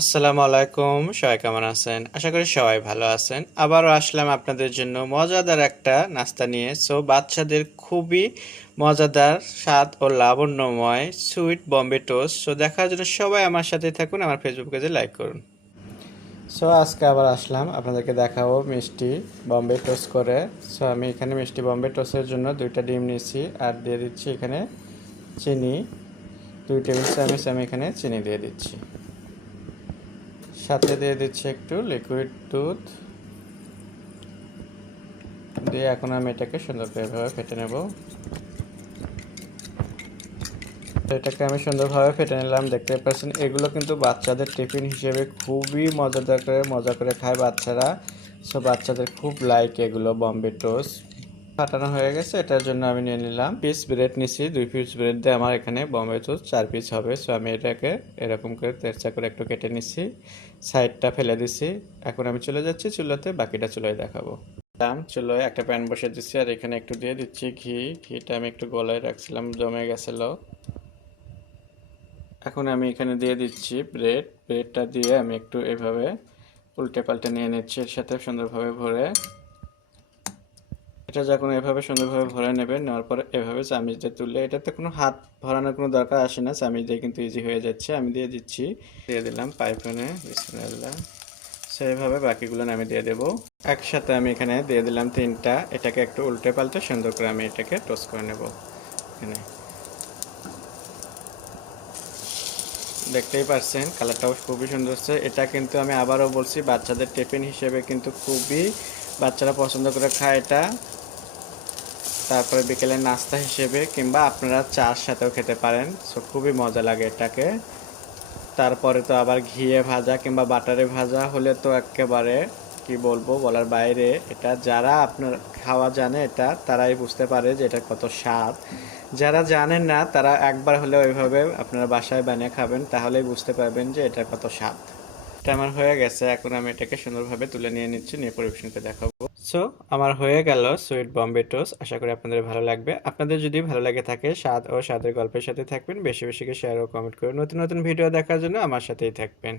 আসসালামু আলাইকুম, সবাই কেমন আছেন? আশা করি সবাই ভালো আছেন। আবারও আসলাম আপনাদের জন্য মজাদার একটা নাস্তা নিয়ে। সো বাচ্চাদের খুবই মজাদার, স্বাদ ও লাবণ্যময় সুইট বম্বে টোস্ট সো দেখার জন্য সবাই আমার সাথে থাকুন, আমার ফেসবুক পেজে লাইক করুন। সো আজকে আবার আসলাম, আপনাদেরকে দেখাবো মিষ্টি বম্বে টোস্ট করে। সো আমি এখানে মিষ্টি বম্বে টোস্টের জন্য দুইটা ডিম নিয়েছি আর দিয়ে দিচ্ছি এখানে চিনি। দুই টেবিল চামচ আমি এখানে চিনি দিয়ে দিচ্ছি। সাথে দিয়ে দিচ্ছি একটু লিকুইড দুধ। দিয়ে এখন আমি এটাকে সুন্দর করে এভাবে ফেটে নেব। এটাকে আমি সুন্দরভাবে ফেটে নিলাম, দেখতে পাচ্ছেন? এগুলো কিন্তু বাচ্চাদের টিফিন হিসেবে খুবই মজাদার করে মজা করে খায় বাচ্চারা। সো বাচ্চাদের খুব লাইক এগুলো বম্বে টোস্ট ফাটানো হয়ে গেছে, এটার জন্য আমি নিয়ে নিলাম। পিস ব্রেড নিছি, দুই পিস ব্রেড দিয়ে আমার এখানে বম্বে টোস্ট চার পিস হবে। সো আমি এটাকে এরকম করে তেরচা করে একটু কেটে নিছি সাইডটা ফেলে দিছি। এখন আমি চলে যাচ্ছি, চুলাতে বাকিটা চুলায় দেখাবো। দাম, চুলোয় একটা প্যান বসে দিচ্ছি আর এখানে একটু দিয়ে দিচ্ছি ঘি। ঘিটা আমি একটু গলায় রাখছিলাম, জমে গেছিল এখন আমি এখানে দিয়ে দিচ্ছি ব্রেড ব্রেডটা দিয়ে আমি একটু এভাবে উল্টে পাল্টে নিয়ে নিচ্ছি, এর সাথে সুন্দরভাবে ভরে। এটা যখন এভাবে সুন্দরভাবে ভরে নেবে, নেওয়ার পরে এভাবে চামিচ দিয়ে তুললে, এটাতে কোনো হাত ভরানোর কোনো দরকার আসে না। চামিচ দিয়ে কিন্তু ইজি হয়ে যাচ্ছে। আমি দিয়ে দিচ্ছি, দিয়ে দিলাম পাইপনে বিসমিল্লাহ। সেইভাবে বাকিগুলো আমি দিয়ে দেবো। একসাথে আমি এখানে দিয়ে দিলাম তিনটা। এটাকে একটু উল্টে পাল্টে সুন্দর করে আমি এটাকে টোস্ট করে নেব। এখানে। দেখতেই পারছেন, কালারটাও খুবই সুন্দর হচ্ছে। এটা কিন্তু আমি আবারও বলছি, বাচ্চাদের টিফিন হিসেবে কিন্তু খুবই বাচ্চারা পছন্দ করে খায় এটা। তারপরে বিকেলে নাস্তা হিসেবে কিংবা আপনারা চার সাথেও খেতে পারেন। সো খুবই মজা লাগে এটাকে। তারপরে তো আবার ঘিয়ে ভাজা কিংবা বাটারে ভাজা হলে তো একেবারে, কি বলব বলার বাইরে, এটা যারা আপনার খাওয়া জানে এটা, তারাই বুঝতে পারে যে এটা কত স্বাদ। যারা জানেন না, তারা একবার হলে ওইভাবে আপনারা বাসায় বানিয়ে খাবেন, তাহলেই বুঝতে পারবেন যে এটা কত স্বাদ। আমার হয়ে গেছে। এখন আমি এটাকে সুন্দরভাবে তুলে নিয়ে নিচ্ছি, নিয়ে পরিবেশনকে দেখাবো। সো আমার হয়ে গেল সুইট বম্বে টোস্ট আশা করি আপনাদের ভালো লাগবে। আপনাদের যদি ভালো লাগে থাকে, স্বাদ ও স্বাদের গল্পের সাথে থাকবেন। বেশি বেশি করে শেয়ার ও কমেন্ট করুন নতুন নতুন ভিডিও দেখার জন্য আমার সাথেই থাকবেন।